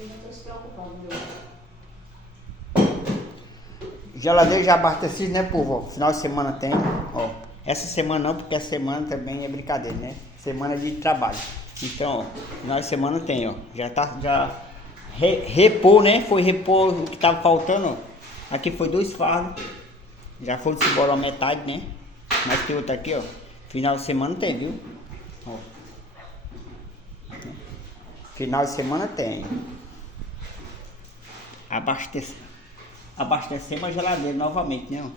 Eu não tô se preocupando, meu. Geladeira já abasteci, né, povo? Ó, final de semana tem, ó. Essa semana não, porque essa semana também é brincadeira, né? Semana de trabalho. Então, ó, final de semana tem, ó. Repor, né? Foi repor o que tava faltando, ó. Aqui foi 2 fardos. Já foi-se embora a metade, né? Mas tem outra aqui, ó. Final de semana tem, viu? Ó. Final de semana tem. Abastecemos a geladeira novamente, né? Ó.